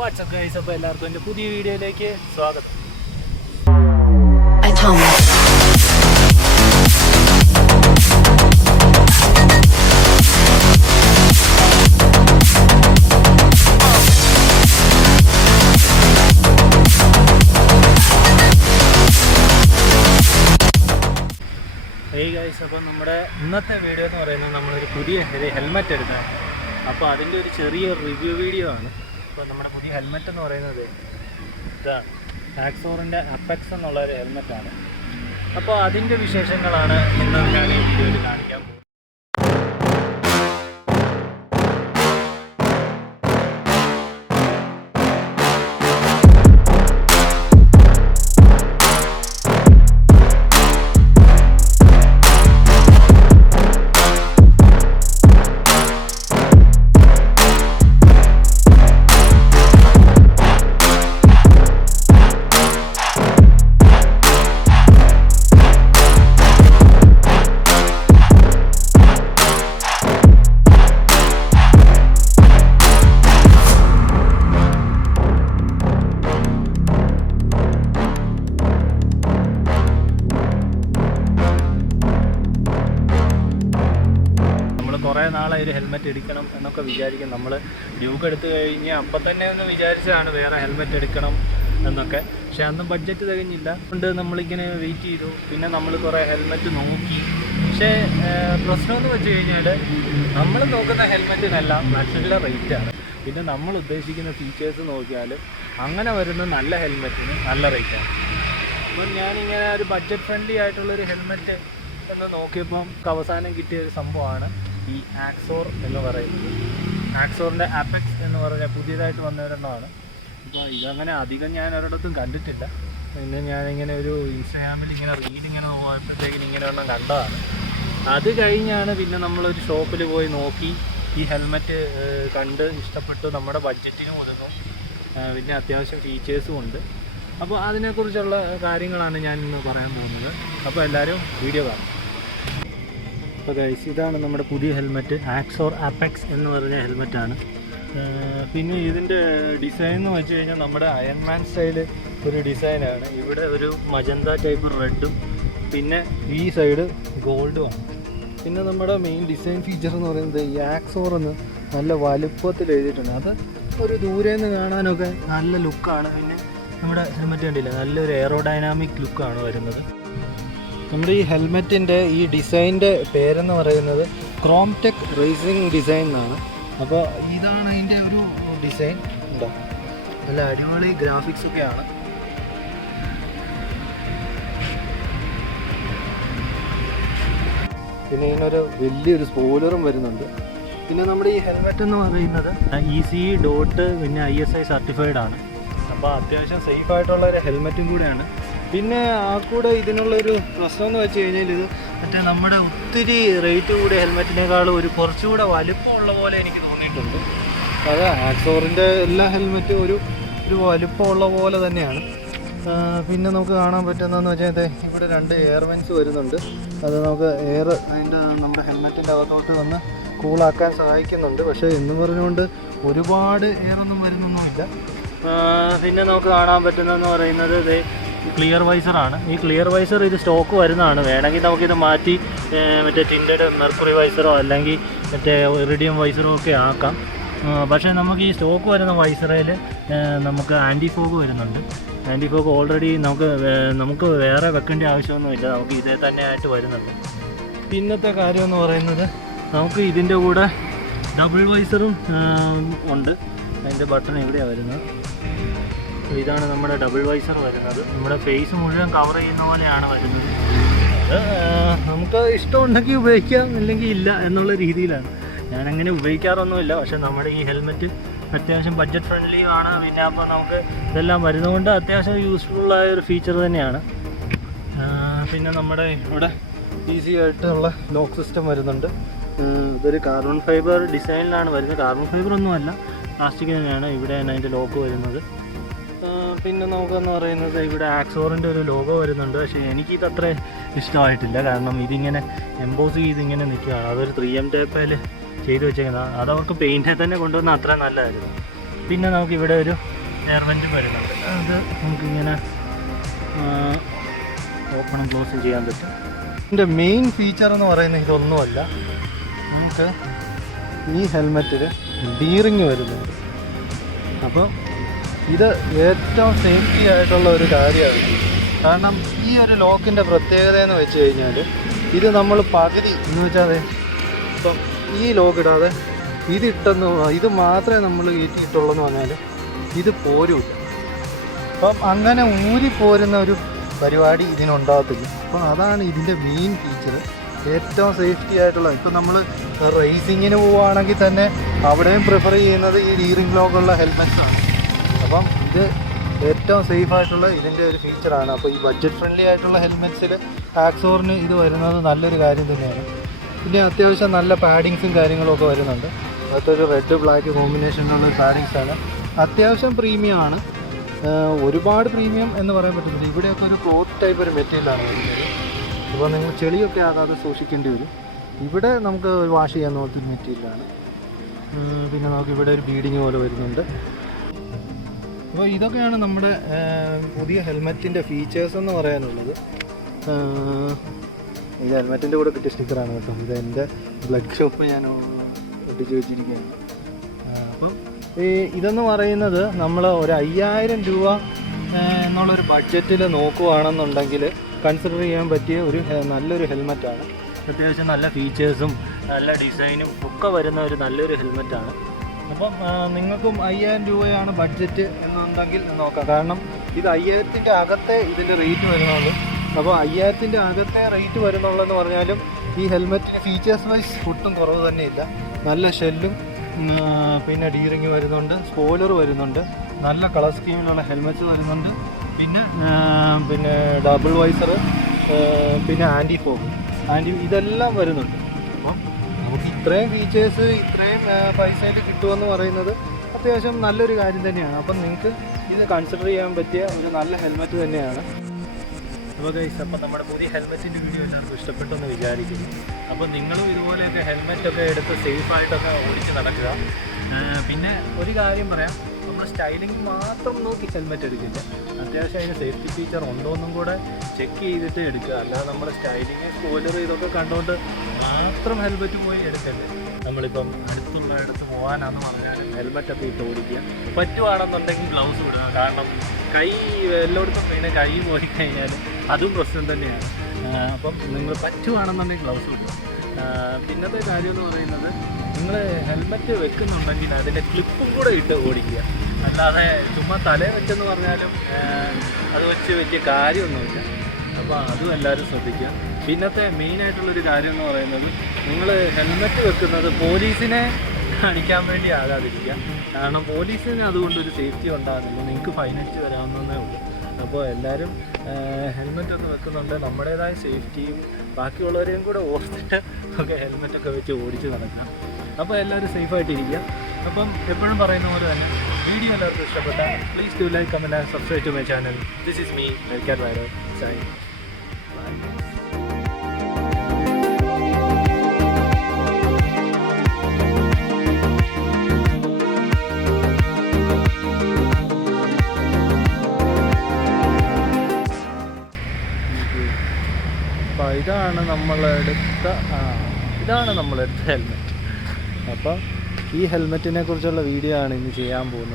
WhatsApp guys, അപ്പോൾ എല്ലാവർക്കും എൻ്റെ പുതിയ വീഡിയോയിലേക്ക് സ്വാഗതം. ഹേയ് ഗൈസ്, അപ്പോൾ നമ്മുടെ ഇന്നത്തെ വീഡിയോ എന്ന് പറയുന്നത് നമ്മളൊരു പുതിയ ഹെൽമെറ്റ് എടുത്താണ്. അപ്പോൾ അതിൻ്റെ ഒരു ചെറിയ റിവ്യൂ വീഡിയോ ആണ്. അപ്പോൾ നമ്മുടെ പുതിയ ഹെൽമെറ്റ് എന്ന് പറയുന്നത് ഇതാണ്, ആക്സോറിൻ്റെ അപ്പെക്സ് എന്നുള്ളൊരു ഹെൽമെറ്റാണ്. അപ്പോൾ അതിൻ്റെ വിശേഷങ്ങളാണ് ഇന്ന് ഞാൻ ഈ വീഡിയോയിൽ കാണിക്കാൻ പോകുന്നത്. കുറേ നാളായി ഒരു ഹെൽമെറ്റ് എടുക്കണം എന്നൊക്കെ വിചാരിക്കും. നമ്മൾ ഡ്യൂക്ക് എടുത്തു കഴിഞ്ഞ് അപ്പം തന്നെ ഒന്ന് വിചാരിച്ചതാണ് വേറെ ഹെൽമെറ്റ് എടുക്കണം എന്നൊക്കെ. പക്ഷെ അന്നും ബഡ്ജറ്റ് തികഞ്ഞില്ല കൊണ്ട് നമ്മളിങ്ങനെ വെയിറ്റ് ചെയ്തു. പിന്നെ നമ്മൾ കുറേ ഹെൽമെറ്റ് നോക്കി. പക്ഷേ പ്രശ്നമെന്ന് വെച്ച് കഴിഞ്ഞാൽ നമ്മൾ നോക്കുന്ന ഹെൽമെറ്റിനെല്ലാം നല്ല റേറ്റാണ്. പിന്നെ നമ്മൾ ഉദ്ദേശിക്കുന്ന ഫീച്ചേഴ്സ് നോക്കിയാൽ അങ്ങനെ വരുന്ന നല്ല ഹെൽമെറ്റിന് നല്ല റേറ്റാണ്. അപ്പം ഞാനിങ്ങനെ ഒരു ബഡ്ജറ്റ് ഫ്രണ്ട്ലി ആയിട്ടുള്ളൊരു ഹെൽമെറ്റ് എന്ന് നോക്കിയപ്പം അവസാനം കിട്ടിയ ഒരു സംഭവമാണ് ഈ ആക്സോർ എന്ന് പറയുന്നത്. ആക്സോറിൻ്റെ അപ്പെക്സ് എന്ന് പറഞ്ഞാൽ പുതിയതായിട്ട് വന്നൊരെണ്ണമാണ്. അപ്പോൾ ഇതങ്ങനെ അധികം ഞാൻ ഒരിടത്തും കണ്ടിട്ടില്ല. പിന്നെ ഞാനിങ്ങനെ ഒരു ഇൻസ്റ്റാഗ്രാമിൽ ഇങ്ങനെ റീലിങ്ങനെ പോയപ്പോഴത്തേക്കിന് ഇങ്ങനെ ഒരെണ്ണം കണ്ടതാണ്. അത് കഴിഞ്ഞാണ് പിന്നെ നമ്മളൊരു ഷോപ്പിൽ പോയി നോക്കി ഈ ഹെൽമെറ്റ് കണ്ട് ഇഷ്ടപ്പെട്ടു. നമ്മുടെ ബഡ്ജറ്റിനും ഒതുങ്ങും, പിന്നെ അത്യാവശ്യം ഫീച്ചേഴ്സും ഉണ്ട്. അപ്പോൾ അതിനെക്കുറിച്ചുള്ള കാര്യങ്ങളാണ് ഞാൻ ഇന്ന് പറയാൻ പോകുന്നത്. അപ്പോൾ എല്ലാവരും വീഡിയോ കാണും. അപ്പോൾ ഗൈസ്, ഇതാണ് നമ്മുടെ പുതിയ ഹെൽമെറ്റ്, ആക്സോർ അപ്പെക്സ് എന്ന് പറഞ്ഞ ഹെൽമെറ്റാണ്. പിന്നെ ഇതിൻ്റെ ഡിസൈൻ എന്ന് വെച്ച് കഴിഞ്ഞാൽ നമ്മുടെ അയൺമാൻ സ്റ്റൈല് ഒരു ഡിസൈനാണ്. ഇവിടെ ഒരു മജന്ത ടൈപ്പ് റെഡും പിന്നെ ഈ സൈഡ് ഗോൾഡുമാണ്. പിന്നെ നമ്മുടെ മെയിൻ ഡിസൈൻ ഫീച്ചർ എന്ന് പറയുന്നത് ഈ ആക്സോർ എന്ന് നല്ല വലുപ്പത്തിൽ എഴുതിയിട്ടുണ്ട്. അത് ഒരു ദൂരെ നിന്ന് കാണാനൊക്കെ നല്ല ലുക്കാണ്. പിന്നെ നമ്മുടെ ഹെൽമെറ്റ് കണ്ടില്ല, നല്ലൊരു എയറോഡൈനാമിക് ലുക്കാണ് വരുന്നത്. നമ്മുടെ ഈ ഹെൽമെറ്റിൻ്റെ ഈ ഡിസൈൻ്റെ പേരെന്ന് പറയുന്നത് ക്രോംടെക് റേസിംഗ് ഡിസൈൻ എന്നാണ്. അപ്പോൾ ഇതാണ് അതിൻ്റെ ഒരു ഡിസൈൻ. ഉണ്ടോ, നല്ല അടിപൊളി ഗ്രാഫിക്സ് ഒക്കെയാണ്. പിന്നെ ഇതിനൊരു വലിയൊരു സ്പോയിലറും വരുന്നുണ്ട്. പിന്നെ നമ്മുടെ ഈ ഹെൽമെറ്റ് എന്ന് പറയുന്നത് ECE പിന്നെ ISI സർട്ടിഫൈഡ് ആണ്. അപ്പോൾ അത്യാവശ്യം സേഫായിട്ടുള്ള ഒരു ഹെൽമെറ്റും കൂടെയാണ്. പിന്നെ ആ കൂടെ ഇതിനുള്ളൊരു പ്രശ്നം എന്ന് വെച്ച് കഴിഞ്ഞാൽ ഇത് മറ്റേ നമ്മുടെ ഒത്തിരി റേറ്റ് കൂടിയ ഹെൽമെറ്റിനേക്കാളും കുറച്ചുകൂടെ വലുപ്പമുള്ള പോലെ എനിക്ക് തോന്നിയിട്ടുണ്ട്. അത് ആക്സോറിൻ്റെ എല്ലാ ഹെൽമെറ്റും ഒരു വലുപ്പമുള്ള പോലെ തന്നെയാണ്. പിന്നെ നമുക്ക് കാണാൻ പറ്റുന്നതെന്ന് വെച്ചാൽ ഇവിടെ 2 എയർ വെൻസ് വരുന്നുണ്ട്. അത് നമുക്ക് നമ്മുടെ ഹെൽമെറ്റിൻ്റെ അകത്തോട്ട് വന്ന് കൂളാക്കാൻ സഹായിക്കുന്നുണ്ട്. പക്ഷേ എന്നും പറഞ്ഞുകൊണ്ട് ഒരുപാട് എയറൊന്നും വരുന്നൊന്നുമില്ല. പിന്നെ നമുക്ക് കാണാൻ പറ്റുന്നതെന്ന് പറയുന്നത് ക്ലിയർ വൈസറാണ്. ഈ ക്ലിയർ വൈസർ ഇത് സ്റ്റോക്ക് വരുന്നതാണ്. വേണമെങ്കിൽ നമുക്കിത് മാറ്റി മറ്റേ ടിൻറ്റഡ് മെർക്കുറി വൈസറോ അല്ലെങ്കിൽ മറ്റേ ഇറിഡിയം വൈസറോ ഒക്കെ ആക്കാം. പക്ഷേ നമുക്ക് ഈ സ്റ്റോക്ക് വരുന്ന വൈസറയിൽ നമുക്ക് ആൻറ്റി ഫോഗ് വരുന്നുണ്ട്. ആൻറ്റി ഫോഗ് ഓൾറെഡി നമുക്ക് വേറെ വെക്കേണ്ട ആവശ്യമൊന്നുമില്ല, നമുക്ക് ഇതേ തന്നെ ആയിട്ട് വരുന്നുണ്ട്. പിന്നത്തെ കാര്യം എന്ന് പറയുന്നത് നമുക്ക് ഇതിൻ്റെ കൂടെ ഡബിൾ വൈസറും ഉണ്ട്. അതിൻ്റെ ബട്ടൺ എവിടെയാണ് വരുന്നത്. ഇതാണ് നമ്മുടെ ഡബിൾ വൈസർ വരുന്നത്. നമ്മുടെ ഫേസ് മുഴുവൻ കവർ ചെയ്യുന്ന പോലെയാണ് വരുന്നത്. അത് നമുക്ക് ഇഷ്ടമുണ്ടെങ്കിൽ ഉപയോഗിക്കാം, അല്ലെങ്കിൽ ഇല്ല എന്നുള്ള രീതിയിലാണ്. ഞാനങ്ങനെ ഉപയോഗിക്കാറൊന്നുമില്ല. പക്ഷേ നമ്മുടെ ഈ ഹെൽമെറ്റ് അത്യാവശ്യം ബഡ്ജറ്റ് ഫ്രണ്ട്ലി ആണ്. പിന്നെ അപ്പോൾ നമുക്ക് ഇതെല്ലാം വരുന്നതുകൊണ്ട് അത്യാവശ്യം യൂസ്ഫുള്ളായ ഒരു ഫീച്ചർ തന്നെയാണ്. പിന്നെ നമ്മുടെ ഇവിടെ ഈസി ആയിട്ടുള്ള ലോക്ക് സിസ്റ്റം വരുന്നുണ്ട്. ഇതൊരു കാർബൺ ഫൈബർ ഡിസൈനിലാണ് വരുന്നത്. കാർബൺ ഫൈബർ ഒന്നുമല്ല, പ്ലാസ്റ്റിക് തന്നെയാണ്. ഇവിടെയാണ് അതിൻ്റെ ലോക്ക് വരുന്നത്. പിന്നെ നമുക്കെന്ന് പറയുന്നത് ഇവിടെ ആക്സോറിൻ്റെ ഒരു ലോഗോ വരുന്നുണ്ട്. പക്ഷേ എനിക്കിത് അത്ര ഇഷ്ടമായിട്ടില്ല. കാരണം ഇതിങ്ങനെ എംബോസ് ചെയ്തിങ്ങനെ നിൽക്കുകയാണ്. അതൊരു 3M ടേപ്പിൽ ചെയ്ത് വെച്ചേക്കുന്നത്. അതവർക്ക് പെയിൻറ്റിൽ തന്നെ കൊണ്ടുവന്നാൽ അത്ര നല്ലതായിരുന്നു. പിന്നെ നമുക്കിവിടെ ഒരു എയർ വെൻറ്റും വരുന്നുണ്ട്. അത് നമുക്കിങ്ങനെ ഓപ്പണും ക്ലോസും ചെയ്യാൻ പറ്റും. ഇതിൻ്റെ മെയിൻ ഫീച്ചർ എന്ന് പറയുന്നത് ഇതൊന്നുമല്ല, നമുക്ക് ഈ ഹെൽമെറ്റിൽ ഡീറിങ് വരുന്നുണ്ട്. അപ്പോൾ ഇത് ഏറ്റവും സേഫ്റ്റി ആയിട്ടുള്ള ഒരു കാര്യമാണ്. കാരണം ഈ ഒരു ലോക്കിൻ്റെ പ്രത്യേകത എന്ന് വെച്ച് കഴിഞ്ഞാൽ ഇത് നമ്മൾ പകുതി എന്ന് വെച്ചാൽ ഇപ്പം ഈ ലോക്ക് ഇടാതെ ഇത് മാത്രമേ നമ്മൾ കയറ്റിയിട്ടുള്ളൂ എന്ന് പറഞ്ഞാൽ ഇത് പോരുമില്ല. അപ്പം അങ്ങനെ ഊരിപ്പോരുന്ന ഒരു പരിപാടി ഇതിനുണ്ടാകത്തില്ല. അപ്പോൾ അതാണ് ഇതിൻ്റെ മെയിൻ ഫീച്ചർ, ഏറ്റവും സേഫ്റ്റി ആയിട്ടുള്ള. ഇപ്പം നമ്മൾ റേസിങ്ങിന് പോവുകയാണെങ്കിൽ തന്നെ അവിടെയും പ്രിഫർ ചെയ്യുന്നത് ഈ ഡീറിംഗ് ലോക്കുള്ള ഹെൽമെറ്റ്സാണ്. അപ്പം ഇത് ഏറ്റവും സേഫ് ആയിട്ടുള്ള ഇതിൻ്റെ ഒരു ഫീച്ചറാണ്. അപ്പോൾ ഈ ബഡ്ജറ്റ് ഫ്രണ്ട്ലി ആയിട്ടുള്ള ഹെൽമെറ്റ്സിൽ ആക്സോറിന് ഇത് വരുന്നത് നല്ലൊരു കാര്യം തന്നെയാണ്. പിന്നെ അത്യാവശ്യം നല്ല പാഡിങ്സും കാര്യങ്ങളൊക്കെ വരുന്നുണ്ട്. അതൊരു റെഡ് ബ്ലാക്ക് കോമ്പിനേഷനിലുള്ള പാഡിങ്സാണ്. അത്യാവശ്യം പ്രീമിയമാണ്, ഒരുപാട് പ്രീമിയം എന്ന് പറയാൻ പറ്റുന്നില്ല. ഇവിടെയൊക്കെ ഒരു ക്ലോത്ത് ടൈപ്പ് ഒരു മെറ്റീരിയലാണ് വരുന്നത്. അപ്പോൾ നിങ്ങൾ ചെളിയൊക്കെ ആകാതെ സൂക്ഷിക്കേണ്ടി വരും. ഇവിടെ നമുക്ക് വാഷ് ചെയ്യാൻ പോലത്തെ ഒരു മെറ്റീരിയലാണ്. പിന്നെ നമുക്ക് ഇവിടെ ഒരു ബീഡിങ് പോലെ വരുന്നുണ്ട്. അപ്പോൾ ഇതൊക്കെയാണ് നമ്മുടെ പുതിയ ഹെൽമെറ്റിൻ്റെ ഫീച്ചേഴ്സ് എന്ന് പറയാനുള്ളത്. ഈ ഹെൽമെറ്റിൻ്റെ കൂടെ കിട്ടിയ സ്റ്റിക്കറാണ് കേട്ടോ. ഇത് എൻ്റെ ബ്ലഡ് ഷോപ്പ് ഞാൻ ഒട്ടിച്ച് വെച്ചിരിക്കുകയാണ്. അപ്പം ഇതെന്ന് പറയുന്നത് നമ്മൾ ഒരു 5000 രൂപ എന്നുള്ളൊരു ബഡ്ജറ്റിൽ നോക്കുകയാണെന്നുണ്ടെങ്കിൽ കൺസിഡർ ചെയ്യാൻ പറ്റിയ ഒരു നല്ലൊരു ഹെൽമെറ്റാണ്. അത്യാവശ്യം നല്ല ഫീച്ചേഴ്സും നല്ല ഡിസൈനും ഒക്കെ വരുന്ന ഒരു നല്ലൊരു ഹെൽമെറ്റാണ്. അപ്പം നിങ്ങൾക്കും 5000 രൂപയാണ് ബഡ്ജറ്റ് എന്നുണ്ടെങ്കിൽ നോക്കാം. കാരണം ഇത് 5000-ൻ്റെ അകത്തെ ഇതിൻ്റെ റേറ്റ് വരുന്നുള്ളൂ. അപ്പോൾ 5000-ൻ്റെ അകത്തെ റേറ്റ് വരുന്നുള്ളതെന്ന് പറഞ്ഞാലും ഈ ഹെൽമെറ്റിന് ഫീച്ചേഴ്സ് വൈസ് ഒട്ടും കുറവ് തന്നെയില്ല. നല്ല ഷെല്ലും പിന്നെ ഡീറിങ് വരുന്നുണ്ട്, സ്പോയിലർ വരുന്നുണ്ട്, നല്ല കളർ സ്കീമിലുള്ള ഹെൽമെറ്റ്സ് വരുന്നുണ്ട്, പിന്നെ ഡബിൾ വൈസർ, പിന്നെ ആൻറ്റി ഫോഗ് ഇതെല്ലാം വരുന്നുണ്ട്. അപ്പം നമുക്ക് ഇത്രയും ഫീച്ചേഴ്സ് ഇത്രയും പൈസയിൽ കിട്ടുമെന്ന് പറയുന്നത് അത്യാവശ്യം നല്ലൊരു കാര്യം തന്നെയാണ്. അപ്പം നിങ്ങൾക്ക് ഇത് കൺസിഡർ ചെയ്യാൻ പറ്റിയ ഒരു നല്ല ഹെൽമെറ്റ് തന്നെയാണ്. അപ്പോൾ ഗൈസ്, അപ്പോൾ നമ്മുടെ പുതിയ ഹെൽമെറ്റിൻ്റെ വീഡിയോ എല്ലാവർക്കും ഇഷ്ടപ്പെട്ടെന്ന് വിചാരിക്കുന്നു. അപ്പോൾ നിങ്ങളും ഇതുപോലെയൊക്കെ ഹെൽമെറ്റൊക്കെ എടുത്ത് സേഫായിട്ടൊക്കെ ഓടിച്ച് നടക്കുക. പിന്നെ ഒരു കാര്യം പറയാം, നമ്മൾ സ്റ്റൈലിംഗ് മാത്രം നോക്കി ഹെൽമെറ്റ് എടുക്കില്ല, അത്യാവശ്യം അതിന് സേഫ്റ്റി ഫീച്ചർ ഉണ്ടോ എന്നും കൂടെ ചെക്ക് ചെയ്തിട്ട് എടുക്കുക. അല്ലാതെ നമ്മുടെ സ്റ്റൈലിങ് സ്പോയിലർ ഇതൊക്കെ കണ്ടുകൊണ്ട് മാത്രം ഹെൽമെറ്റ് പോയി എടുക്കല്ലേ. നമ്മളിപ്പം അടുത്ത് പോകാനാണെന്ന് പറഞ്ഞാൽ ഹെൽമെറ്റൊക്കെ ഇട്ട് ഓടിക്കുക. പറ്റുവാണെന്നുണ്ടെങ്കിൽ ഗ്ലൗസ് ഇടുക. കാരണം കൈ എല്ലായിടത്തും പിന്നെ കൈ പോയി കഴിഞ്ഞാൽ അതും പ്രശ്നം തന്നെയാണ്. അപ്പം നിങ്ങൾ പറ്റുവാണെന്നുണ്ടെങ്കിൽ ഗ്ലൗസ് ഇടുക. പിന്നത്തെ കാര്യം എന്ന് പറയുന്നത്, നിങ്ങൾ ഹെൽമെറ്റ് വെക്കുന്നുണ്ടെങ്കിൽ അതിൻ്റെ ക്ലിപ്പും കൂടെ ഇട്ട് ഓടിക്കുക. അല്ലാതെ ചുമ്മാ തലേ വെച്ചെന്ന് പറഞ്ഞാലും അത് വെച്ച് വലിയ കാര്യമൊന്നുമില്ല. അപ്പോൾ അതും എല്ലാവരും ശ്രദ്ധിക്കുക. പിന്നത്തെ മെയിനായിട്ടുള്ളൊരു കാര്യം എന്ന് പറയുന്നത്, നിങ്ങൾ ഹെൽമെറ്റ് വെക്കുന്നത് പോലീസിനെ കാണിക്കാൻ വേണ്ടി ആകാതിരിക്കുക. കാരണം പോലീസിന് അതുകൊണ്ടൊരു സേഫ്റ്റി ഉണ്ടാകുന്നില്ല, നിങ്ങൾക്ക് ഫൈനടിച്ച് വരാവുന്നതേ ഉള്ളൂ. അപ്പോൾ എല്ലാവരും ഹെൽമെറ്റൊക്കെ വെക്കുന്നുണ്ട്, നമ്മുടേതായ സേഫ്റ്റിയും ബാക്കിയുള്ളവരെയും കൂടെ ഓർത്തിട്ട് ഒക്കെ ഹെൽമെറ്റൊക്കെ വെച്ച് ഓടിച്ച് നടക്കാം. അപ്പോൾ എല്ലാവരും സേഫായിട്ടിരിക്കുക. അപ്പം എപ്പോഴും പറയുന്ന പോലെ തന്നെ വീഡിയോ എല്ലാവർക്കും ഇഷ്ടപ്പെട്ടാൽ please do like, comment and subscribe to my channel. This is me welcome Viro Sign. അപ്പോൾ ഇതാണ് നമ്മളെടുത്ത ഹെൽമെറ്റ്. അപ്പോൾ ഈ ഹെൽമെറ്റിനെ കുറിച്ചുള്ള വീഡിയോ ആണ് ഇന്ന് ചെയ്യാൻ പോകുന്നത്.